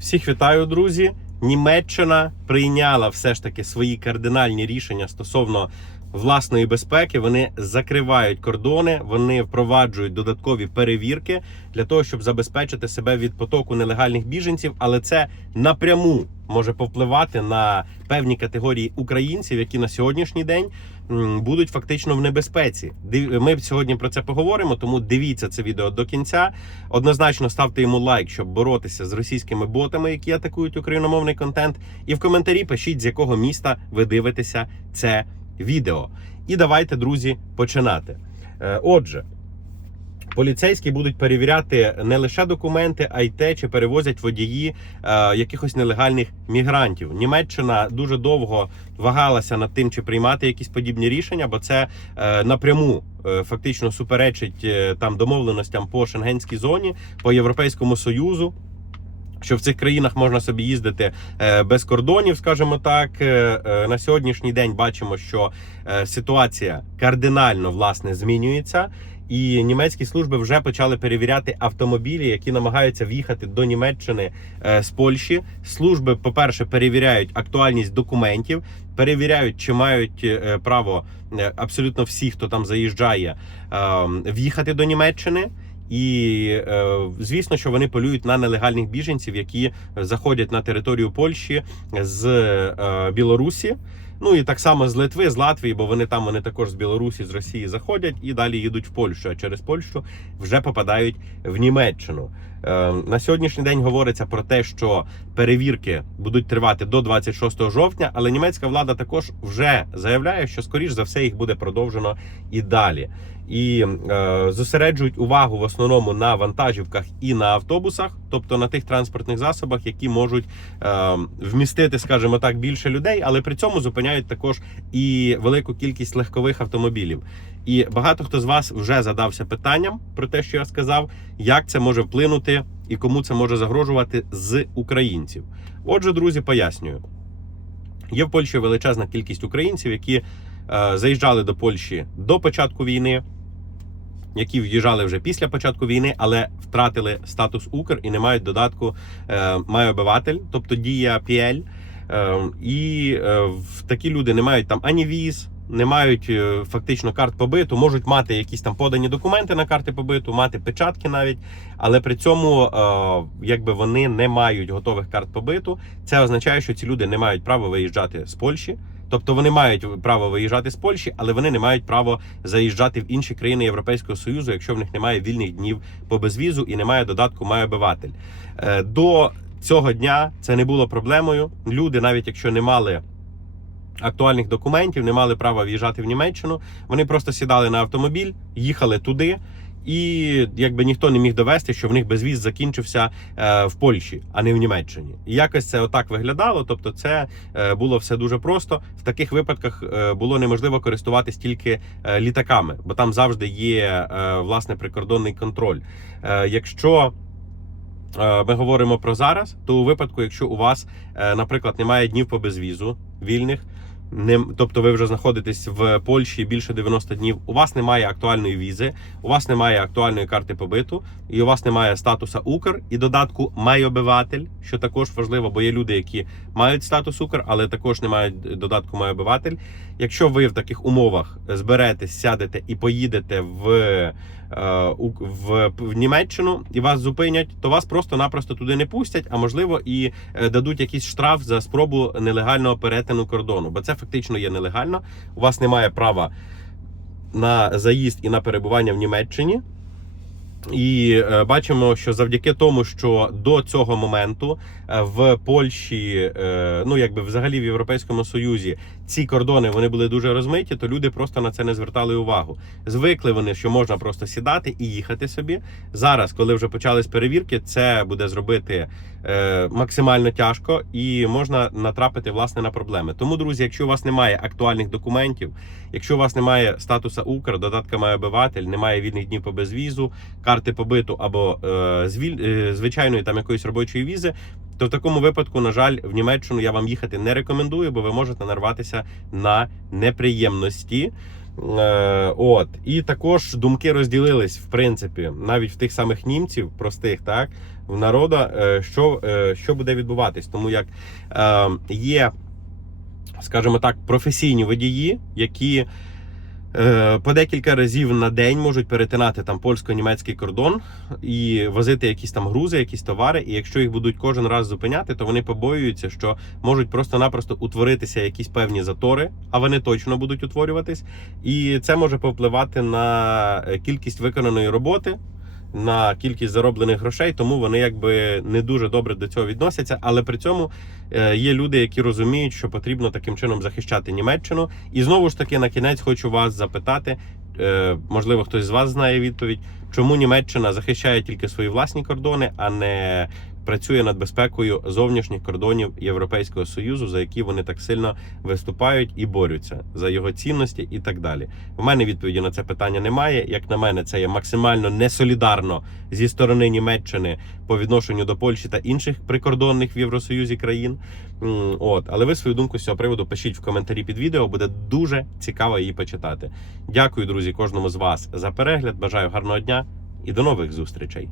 Всіх вітаю, друзі. Німеччина прийняла все ж таки свої кардинальні рішення стосовно власної безпеки. Вони закривають кордони, вони впроваджують додаткові перевірки для того, щоб забезпечити себе від потоку нелегальних біженців, але це напряму може повпливати на певні категорії українців, які на сьогоднішній день будуть фактично в небезпеці. Ми сьогодні про це поговоримо, тому дивіться це відео до кінця. Однозначно ставте йому лайк, щоб боротися з російськими ботами, які атакують україномовний контент. І в коментарі пишіть, з якого міста ви дивитеся це відео. І давайте, друзі, починати. Е, Отже. Поліцейські будуть перевіряти не лише документи, а й те, чи перевозять водії е, якихось нелегальних мігрантів. Німеччина дуже довго вагалася над тим, чи приймати якісь подібні рішення, бо це е, напряму фактично суперечить там домовленостям по шенгенській зоні, по європейському союзу. Що в цих країнах можна собі їздити е, без кордонів, скажімо так. Е, е, На сьогоднішній день бачимо, що ситуація кардинально власне змінюється, і німецькі служби вже почали перевіряти автомобілі, які намагаються в'їхати до Німеччини з Польщі. Служби, по-перше, перевіряють актуальність документів, перевіряють, чи мають право абсолютно всі, хто там заїжджає, е, в'їхати до Німеччини. І е, звісно, що вони полюють на нелегальних біженців, які заходять на територію Польщі з е, Білорусі. Ну і так само з Литви, з Латвії, бо вони там вони також з Білорусі, з Росії заходять і далі їдуть в Польщу. А через Польщу вже попадають в Німеччину. Е, на сьогоднішній день говориться про те, що перевірки будуть тривати до 26 жовтня, але німецька влада також вже заявляє, що скоріш за все їх буде продовжено і далі. І е, зосереджують увагу в основному на вантажівках і на автобусах, тобто на тих транспортних засобах, які можуть е, вмістити, скажімо так, більше людей, але при цьому зупиняють також і велику кількість легкових автомобілів. І багато хто з вас вже задався питанням про те, що я сказав, як це може вплинути і кому це може загрожувати з українців. Отже, друзі, пояснюю. Є в Польщі величезна кількість українців, які е, заїжджали до Польщі до початку війни, які в'їжджали вже після початку війни, але втратили статус Укр і не мають додатку е, «Має обиватель», тобто дія PL. Е, і е, такі люди не мають там ані віз, не мають фактично карт побиту, можуть мати якісь там подані документи на карти побиту, мати печатки навіть, але при цьому якби вони не мають готових карт побиту. Це означає, що ці люди не мають права виїжджати з Польщі. Тобто вони мають право виїжджати з Польщі, але вони не мають права заїжджати в інші країни Європейського Союзу, якщо в них немає вільних днів по безвізу і немає додатку «Має обиватель». Е, До цього дня це не було проблемою. Люди, навіть якщо не мали актуальних документів, не мали права в'їжджати в Німеччину, вони просто сідали на автомобіль, їхали туди. І якби ніхто не міг довести, що в них безвіз закінчився е, в Польщі, а не в Німеччині. І якось це отак виглядало. Тобто, це е, було все дуже просто. В таких випадках е, було неможливо користуватись тільки літаками, бо там завжди є власне прикордонний контроль. Якщо ми говоримо про зараз, то у випадку, якщо у вас, наприклад, немає днів по безвізу вільних. Не, тобто ви вже знаходитесь в Польщі більше 90 днів. У вас немає актуальної візи, у вас немає актуальної карти побиту, і у вас немає статуса Укр і додатку «Майобиватель», що також важливо, бо є люди, які мають статус Укр, але також не мають додатку «Майобиватель». Якщо ви в таких умовах зберетесь, сядете і поїдете в, е, в, в Німеччину і вас зупинять, то вас просто-напросто туди не пустять, а можливо і е, дадуть якийсь штраф за спробу нелегального перетину кордону, бо це фактично є нелегально. У вас немає права на заїзд і на перебування в Німеччині. І е, бачимо, що завдяки тому, що до цього моменту е, в Польщі, е, ну якби взагалі в Європейському Союзі, ці кордони вони були дуже розмиті, то люди просто на це не звертали увагу. Звикли вони, що можна просто сідати і їхати собі. Зараз, коли вже почались перевірки, це буде зробити максимально тяжко і можна натрапити власне на проблеми. Тому, друзі, якщо у вас немає актуальних документів, якщо у вас немає статуса Укр, додатка має обиватель, немає вільних днів по безвізу, карти побиту або е, звіль, е, звичайної там якоїсь робочої візи, то в такому випадку, на жаль, в Німеччину я вам їхати не рекомендую, бо ви можете нарватися на неприємності. Е, от. І також думки розділились, в принципі, навіть в тих самих німців, простих, так, в народа, е, що, е, що буде відбуватись. Тому як е, є, скажімо так, професійні водії, які по декілька разів на день можуть перетинати там польсько-німецький кордон і возити якісь там грузи, якісь товари. І якщо їх будуть кожен раз зупиняти, то вони побоюються, що можуть просто-напросто утворитися якісь певні затори, а вони точно будуть утворюватись. І це може повпливати на е, кількість виконаної роботи. На кількість зароблених грошей, тому вони якби не дуже добре до цього відносяться. Але при цьому е, є люди, які розуміють, що потрібно таким чином захищати Німеччину. І знову ж таки, на кінець хочу вас запитати. е, Можливо, хтось з вас знає відповідь, чому Німеччина захищає тільки свої власні кордони, а не працює над безпекою зовнішніх кордонів Європейського союзу, за які вони так сильно виступають і борються за його цінності і так далі. В мене відповіді на це питання немає. Як на мене, це є максимально несолідарно зі сторони Німеччини по відношенню до Польщі та інших прикордонних в Євросоюзі країн. От, але ви свою думку з цього приводу пишіть в коментарі під відео. Буде дуже цікаво її почитати. Дякую, друзі, кожному з вас за перегляд. Бажаю гарного дня і до нових зустрічей.